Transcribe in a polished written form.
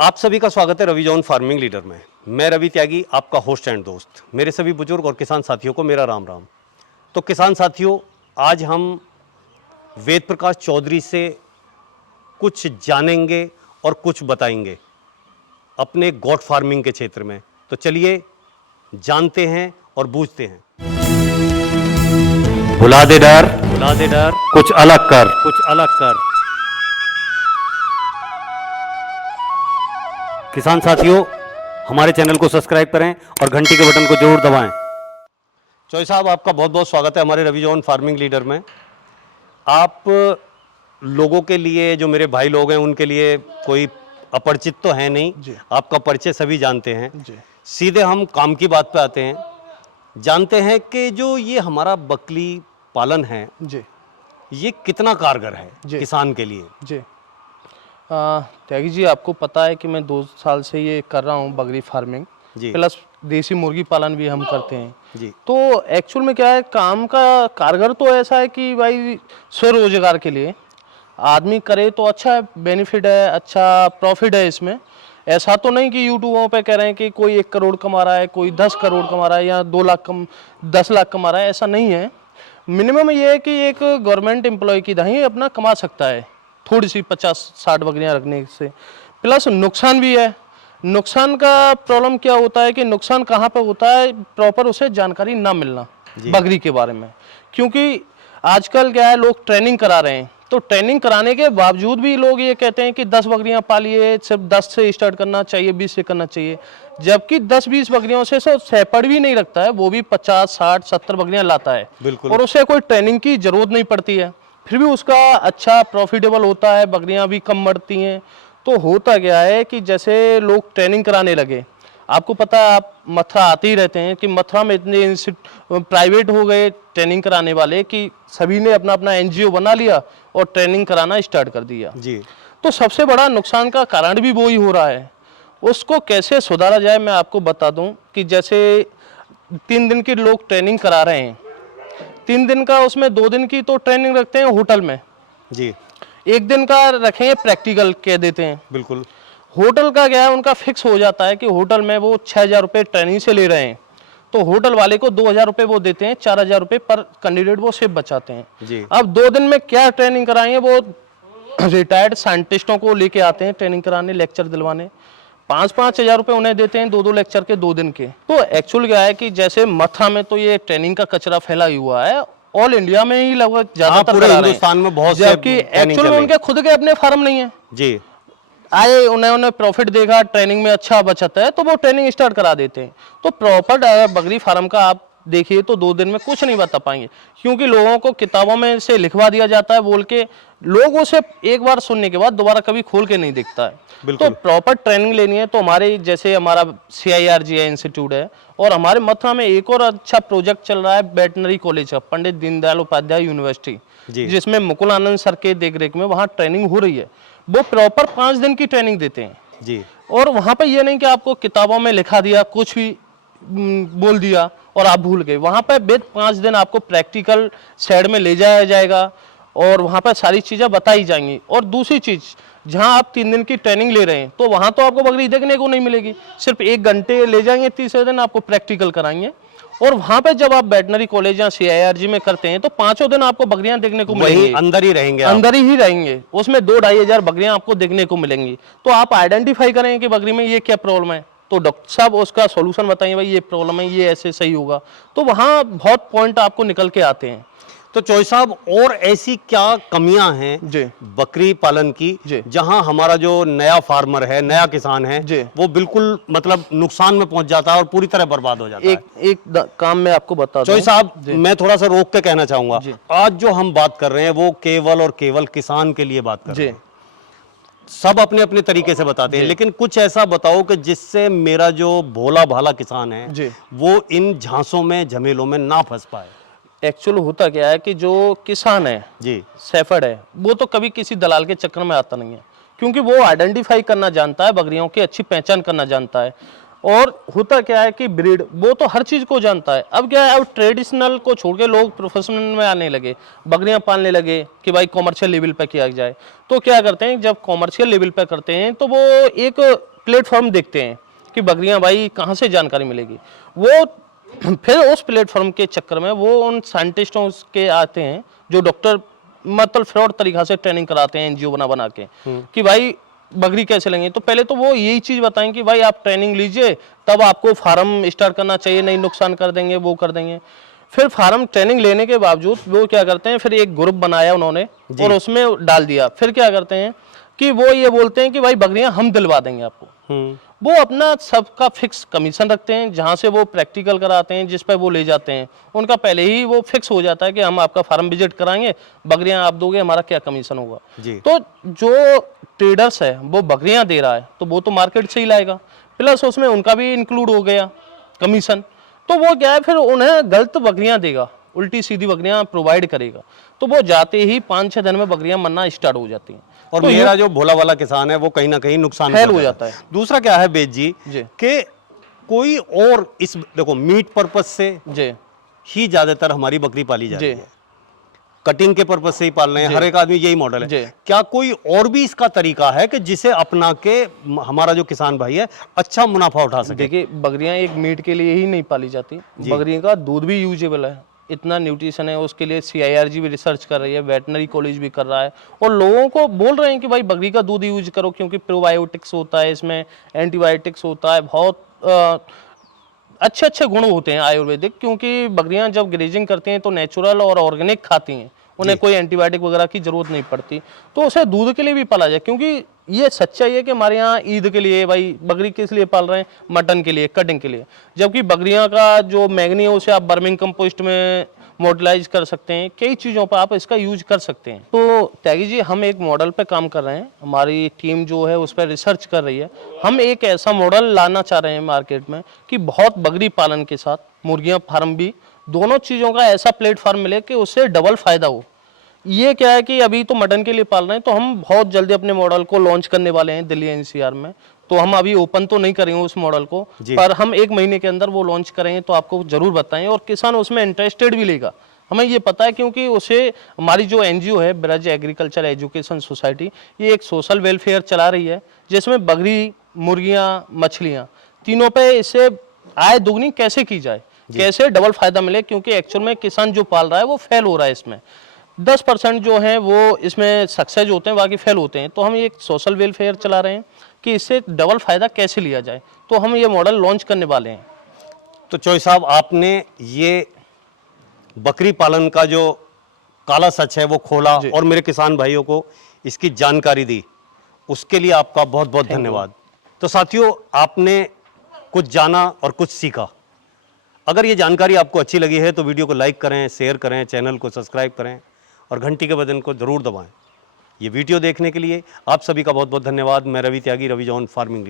आप सभी का स्वागत है रवि जॉन फार्मिंग लीडर में। मैं रवि त्यागी, आपका होस्ट एंड दोस्त। मेरे सभी बुजुर्ग और किसान साथियों को मेरा राम राम। तो किसान साथियों, आज हम वेद प्रकाश चौधरी से कुछ जानेंगे और कुछ बताएंगे अपने गॉट फार्मिंग के क्षेत्र में। तो चलिए जानते हैं और बूझते हैं। भुला दे डर, कुछ अलग कर। किसान साथियों, हमारे चैनल को सब्सक्राइब करें और घंटी के बटन को जरूर दबाएं। चौधरी साहब, आपका बहुत बहुत स्वागत है हमारे रवि जॉन फार्मिंग लीडर में। आप लोगों के लिए, जो मेरे भाई लोग हैं उनके लिए कोई अपरिचित तो है नहीं जी। आपका परिचय सभी जानते हैं जी। सीधे हम काम की बात पे आते हैं। जानते हैं कि जो ये हमारा बकरी पालन है जी, ये कितना कारगर है किसान के लिए जी। त्यागी जी, आपको पता है कि मैं 2 साल से ये कर रहा हूँ बकरी फार्मिंग, प्लस देसी मुर्गी पालन भी हम करते हैं जी। तो एक्चुअल में क्या है, काम का कारगर तो ऐसा है कि भाई स्वरोजगार के लिए आदमी करे तो अच्छा है, बेनिफिट है, अच्छा प्रॉफिट है इसमें। ऐसा तो नहीं कि यूट्यूबों पे कह रहे हैं कि कोई 1 करोड़ कमा रहा है, कोई 10 करोड़ कमा रहा है या 2 लाख 10 लाख कमा रहा है, ऐसा नहीं है। मिनिमम ये है कि एक गवर्नमेंट एम्प्लॉय की तरह अपना कमा सकता है थोड़ी सी 50-60 बकरियां रखने से। प्लस नुकसान भी है। नुकसान का प्रॉब्लम क्या होता है कि नुकसान कहाँ पे होता है, प्रॉपर उसे जानकारी ना मिलना बकरी के बारे में। क्योंकि आजकल क्या है, लोग ट्रेनिंग करा रहे हैं, तो ट्रेनिंग कराने के बावजूद भी लोग ये कहते हैं कि 10 बकरियां पालिए, सिर्फ 10 से स्टार्ट करना चाहिए, 20 से करना चाहिए। जबकि 10-20 बकरियों से सैपड़ भी नहीं रखता है, वो भी 50-60-70 बकरियां लाता है और उसे कोई ट्रेनिंग की जरूरत नहीं पड़ती है, फिर भी उसका अच्छा प्रॉफिटेबल होता है, बकरियां भी कम मरती हैं। तो होता क्या है कि जैसे लोग ट्रेनिंग कराने लगे, आपको पता है, आप मथुरा आते ही रहते हैं कि मथुरा में इतने प्राइवेट हो गए ट्रेनिंग कराने वाले कि सभी ने अपना अपना एनजीओ बना लिया और ट्रेनिंग कराना स्टार्ट कर दिया जी। तो सबसे बड़ा नुकसान का कारण भी वो ही हो रहा है। उसको कैसे सुधारा जाए, मैं आपको बता दूं कि जैसे 3 दिन की लोग ट्रेनिंग करा रहे हैं, 3 दिन का, उसमें 2 दिन की तो ट्रेनिंग रखते हैं होटल में जी, 1 दिन का रखें प्रैक्टिकल कह देते हैं। बिल्कुल। होटल का क्या है, उनका फिक्स हो जाता है कि होटल में वो 6,000 रुपये ट्रेनिंग से ले रहे हैं, तो होटल वाले को 2,000 रुपये वो देते हैं, 4,000 रुपये पर कैंडिडेट वो सिर्फ बचाते हैं जी। अब 2 दिन में क्या ट्रेनिंग कराएंगे, वो रिटायर्ड साइंटिस्टों को लेके आते हैं ट्रेनिंग कराने, लेक्चर दिलवाने, 5-5 हज़ार रुपये उन्हें देते हैं 2-2 लेक्चर के 2 दिन के। तो एक्चुअल क्या है कि जैसे मथुरा में तो ये ट्रेनिंग का कचरा फैला हुआ है, ऑल इंडिया में ही लगभग ज्यादातर पूरे हिंदुस्तान में बहुत से, जबकि एक्चुअल में उनके खुद के अपने फार्म नहीं है जी। आए, उन्होंने प्रॉफिट देखा, ट्रेनिंग में अच्छा बचत है, तो वो ट्रेनिंग स्टार्ट करा देते हैं। तो प्रॉपर बकरी फार्म का आप देखिए तो 2 दिन में कुछ नहीं बता पाएंगे, क्योंकि लोगों को किताबों में से लिखवा दिया जाता है बोल के, लोग उसे एक बार सुनने के बाद दोबारा कभी खोल के नहीं दिखता है। तो प्रॉपर ट्रेनिंग लेनी है तो हमारे जैसे हमारा CIRGI इंस्टीट्यूट है, और हमारे मथुरा में एक और अच्छा प्रोजेक्ट चल रहा है वेटनरी कॉलेज का, पंडित दीनदयाल उपाध्याय यूनिवर्सिटी, जिसमें मुकुल आनंद सर के देखरेख में वहाँ ट्रेनिंग हो रही है। वो प्रॉपर 5 दिन की ट्रेनिंग देते हैं जी। और वहाँ पे ये नहीं कि आपको किताबों में लिखा दिया, कुछ भी बोल दिया और आप भूल गए। वहाँ पे विद 5 दिन आपको प्रैक्टिकल साइड में ले जाया जाएगा और वहाँ पर सारी चीज़ें बताई जाएंगी। और दूसरी चीज़, जहाँ आप 3 दिन की ट्रेनिंग ले रहे हैं, तो वहाँ तो आपको बकरी देखने को नहीं मिलेगी, सिर्फ 1 घंटे ले जाएंगे, तीसरे दिन आपको प्रैक्टिकल कराएंगे। और वहाँ पे जब आप वेटनरी कॉलेज या CIRG में करते हैं तो 5 दिन आपको बकरियां देखने को मिलेंगी, अंदर ही रहेंगे, उसमें 2-2.5 हज़ार बकरियां आपको देखने को मिलेंगी। तो आप आइडेंटिफाई करेंगे कि बकरी में ये क्या प्रॉब्लम है, तो डॉक्टर साहब उसका सॉल्यूशन बताइए, भाई ये प्रॉब्लम है, ये ऐसे सही होगा। तो वहाँ बहुत पॉइंट आपको निकल के आते हैं। तो चौधरी साहब, और ऐसी क्या कमियां हैं जी बकरी पालन की, जहां हमारा जो नया फार्मर है, नया किसान है, वो बिल्कुल मतलब नुकसान में पहुंच जाता है और पूरी तरह बर्बाद हो जाता है? एक काम मैं आपको बता दूं चौधरी साहब, मैं थोड़ा सा रोक के कहना चाहूंगा, आज जो हम बात कर रहे हैं वो केवल और केवल किसान के लिए बात कर रहे हैं। सब अपने अपने तरीके से बताते हैं, लेकिन कुछ ऐसा बताओ कि जिससे मेरा जो भोला भाला किसान है वो इन झांसों में, झमेलों में ना फंस पाए। एक्चुअल होता क्या है कि जो किसान है जी, सैफर्ड है, वो तो कभी किसी दलाल के चक्कर में आता नहीं है, क्योंकि वो आइडेंटिफाई करना जानता है, बकरियों की अच्छी पहचान करना जानता है। और होता क्या है कि ब्रीड, वो तो हर चीज को जानता है। अब क्या है, अब ट्रेडिशनल को छोड़ के लोग प्रोफेशनल में आने लगे, बकरियां पालने लगे कि भाई कॉमर्शियल लेवल पे किया जाए। तो क्या करते हैं, जब कॉमर्शियल लेवल पे करते हैं तो वो एक प्लेटफॉर्म देखते हैं कि बकरियां भाई कहाँ से जानकारी मिलेगी, वो फिर उस प्लेटफॉर्म के चक्कर में वो उन साइंटिस्टों के आते हैं जो डॉक्टर मतलब फ्रॉड तरीका से ट्रेनिंग कराते हैं एनजीओ बना बना के कि भाई बकरी कैसे लेंगे। तो पहले तो वो यही चीज बताएं कि भाई आप ट्रेनिंग लीजिए तब आपको फार्म स्टार्ट करना चाहिए, नहीं नुकसान कर देंगे वो कर देंगे। फिर फार्म ट्रेनिंग लेने के बावजूद वो क्या करते हैं, फिर एक ग्रुप बनाया उन्होंने और उसमें डाल दिया। फिर क्या करते हैं कि वो ये बोलते हैं कि भाई बकरियां हम दिलवा देंगे आपको। वो अपना सबका फिक्स कमीशन रखते हैं, जहां से वो प्रैक्टिकल कराते हैं जिस पर वो ले जाते हैं, उनका पहले ही वो फिक्स हो जाता है कि हम आपका फार्म विजिट कराएंगे, बकरियां आप दोगे, हमारा क्या कमीशन होगा। तो जो ट्रेडर्स है वो बकरियां दे रहा है तो वो तो मार्केट से ही लाएगा, प्लस उसमें उनका भी इंक्लूड हो गया कमीशन। तो वो क्या है, फिर उन्हें गलत बकरियां देगा, उल्टी सीधी बकरियां प्रोवाइड करेगा, तो वो जाते ही 5-6 दिन में बकरियां मरना स्टार्ट हो जाती हैं। और तो मेरा जो भोला वाला किसान है वो कहीं ना कहीं नुकसान फेल हो जाता है। दूसरा क्या है बेद जी कि कोई और इस देखो मीट पर्पस से ही ज्यादातर हमारी बकरी पाली जा रही है, कटिंग के पर्पस से ही पाल रहे हैं, हर एक आदमी यही मॉडल है। क्या कोई और भी इसका तरीका है कि जिसे अपना के हमारा जो किसान भाई है अच्छा मुनाफा उठा सके? देखिए बकरियां एक मीट के लिए ही नहीं पाली जाती, बकरियों का दूध भी यूजेबल है, इतना न्यूट्रिशन है, उसके लिए CIRG भी रिसर्च कर रही है, वेटनरी कॉलेज भी कर रहा है और लोगों को बोल रहे हैं कि भाई बकरी का दूध यूज करो क्योंकि प्रोबायोटिक्स होता है, इसमें एंटीबायोटिक्स होता है, बहुत अच्छे अच्छे गुण होते हैं आयुर्वेदिक, क्योंकि बकरियां जब ग्रेजिंग करती हैं तो नेचुरल और ऑर्गेनिक खाती हैं, उन्हें कोई एंटीबायोटिक वगैरह की जरूरत नहीं पड़ती, तो उसे दूध के लिए भी पाला जाए। क्योंकि ये सच्चाई है कि हमारे यहाँ ईद के लिए भाई बकरी किस लिए पाल रहे हैं, मटन के लिए, कटिंग के लिए, जबकि बकरियां का जो मैग्नी है उसे आप बर्मिंग कंपोस्ट में मॉडलाइज कर सकते हैं, कई चीज़ों पर आप इसका यूज कर सकते हैं। तो त्यागी जी हम एक मॉडल पे काम कर रहे हैं, हमारी टीम जो है उस पर रिसर्च कर रही है, हम एक ऐसा मॉडल लाना चाह रहे हैं मार्केट में कि बहुत बकरी पालन के साथ मुर्गियाँ फार्म भी, दोनों चीज़ों का ऐसा प्लेटफॉर्म मिले कि उससे डबल फायदा हो। ये क्या है कि अभी तो मटन के लिए पाल रहे हैं, तो हम बहुत जल्दी अपने मॉडल को लॉन्च करने वाले हैं दिल्ली NCR में, तो हम अभी ओपन तो नहीं करेंगे उस मॉडल को, पर हम 1 महीने के अंदर वो लॉन्च करेंगे तो आपको जरूर बताएं, और किसान उसमें इंटरेस्टेड भी लेगा, हमें ये पता है, क्योंकि उसे हमारी जो NGO है ब्रज एग्रीकल्चर एजुकेशन सोसाइटी, ये एक सोशल वेलफेयर चला रही है जिसमें बकरी, मुर्गियाँ, मछलियाँ तीनों पे इससे आय दुगनी कैसे की जाए, कैसे डबल फायदा मिले, क्योंकि एक्चुअल में किसान जो पाल रहा है वो फेल हो रहा है, इसमें 10% जो हैं वो इसमें सक्सेस होते हैं, बाकी फेल होते हैं। तो हम एक सोशल वेलफेयर चला रहे हैं कि इससे डबल फायदा कैसे लिया जाए, तो हम ये मॉडल लॉन्च करने वाले हैं। तो चौई साहब आपने ये बकरी पालन का जो काला सच है वो खोला और मेरे किसान भाइयों को इसकी जानकारी दी, उसके लिए आपका बहुत बहुत धन्यवाद। तो साथियों आपने कुछ जाना और कुछ सीखा, अगर ये जानकारी आपको अच्छी लगी है तो वीडियो को लाइक करें, शेयर करें, चैनल को सब्सक्राइब करें और घंटी के बटन को जरूर दबाएं। ये वीडियो देखने के लिए आप सभी का बहुत बहुत धन्यवाद। मैं रवि त्यागी, रवि जॉन फार्मिंग लीडर।